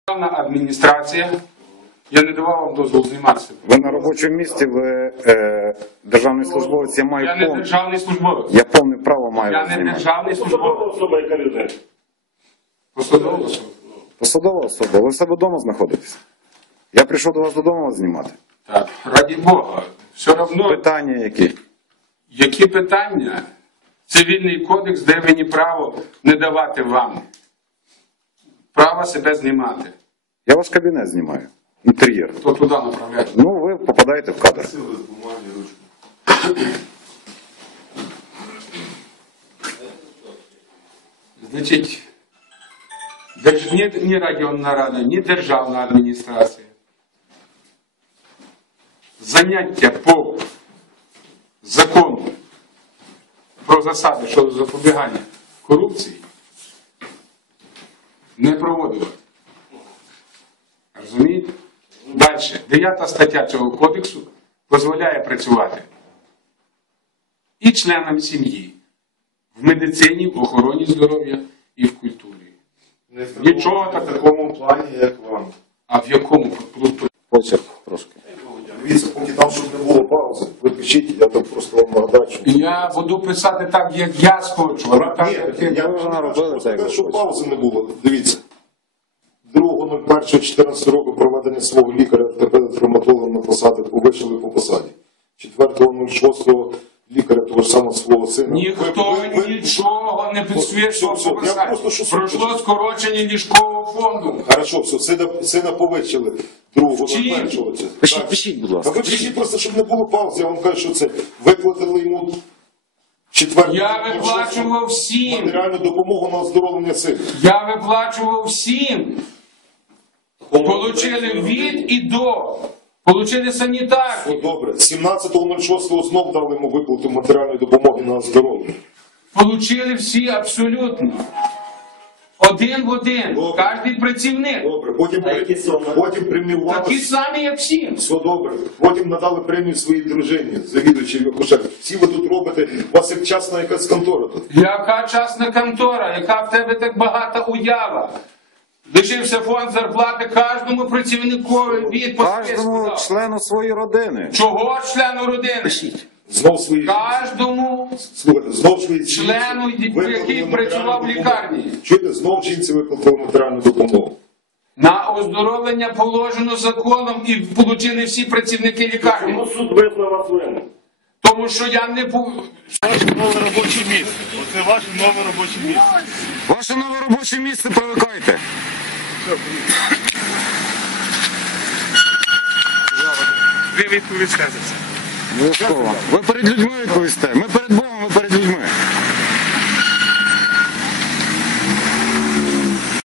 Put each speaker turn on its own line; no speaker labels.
Державна адміністрація, я не давав вам дозволу зніматися.
Ви на робочому місці, ви державний службовець, я маю
Я не державний службовець.
Я повне право маю
Я
вас
не
знімати.
державний службовець.
Особа, яка людина.
Посадова особа.
Посадова особа, ви в себе вдома знаходитесь? Я прийшов до вас додому вас знімати.
Так, раді Бога. Все одно,
Питання які?
які питання? Цивільний кодекс дає мені право не давати вам. Право себе знімати.
Я ваш кабінет знімаю, інтер'єр.
Хто туди направляє?
Ну, ви попадаєте в кадр.
Значить, ні районна рада, ні державна адміністрація. Заняття по закону про засади щодо запобігання корупції не проводили. Розумієте? Далі. 9 стаття цього кодексу дозволяє працювати і членам сім'ї, в медицині, в охороні здоров'я і в культурі. Нічого
в такому плані, як вам.
А в якому?
Почерк трошки.
Дивіться, поки там, щоб не було паузи, ви пишіть, я там просто вам нагадаю, що...
Я буду писати так, як я схочу. А не так, як ти.
Я вже робили так, щоб паузи не було. Дивіться. 2.01.14 року проведення свого лікаря ортопеда-травматолога на посади повищили по посаді. 4.06 лікаря того ж самого свого сина.
Ніхто нічого не підсвічував по посаді. Пройшло скорочення ліжкового фонду.
Хорошо, все, сина повищили 2.01.
Пишіть, будь
А
ласка.
ви пишіть просто, щоб не було пауз. Я вам кажу, що це виплатили йому 4.
Я виплачував всім.
Матеріальну допомогу на оздоровлення сина.
Я виплачував всім. Получили від і до. Получили санітарки.
О, добре. 17.06 знов дали йому виплату матеріальної допомоги на оздоровлення.
Получили всі абсолютно. Один в один.
Добре.
Кожний працівник.
Добре. Потім преміювали.
Такі самі, як всі.
Все добре. Потім надали премію своїй дружині, завідувачі акушерки. Всі ви тут робите, у вас як частна якась контора тут.
Яка частна контора, яка в тебе так багата уява. Лишився фонд зарплати кожному працівникові від
Кожному члену своєї родини.
Чого члену родини?
Знов свої...
Кожному
Слухайте, знов свої...
члену, який працював в лікарні.
Чуєте, знов жінці виплатили матеріальну допомогу.
На оздоровлення положено законом і отримали всі працівники лікарні.
Чому суд визнав вас винним?
Тому що я не...
Ваше нове робоче місце. Оце ваше нове робоче місце.
Ваше нове робоче місце, привикайте.
Ви відповісте за це.
Ви перед людьми відповісте. Ми перед Богом, ви перед людьми.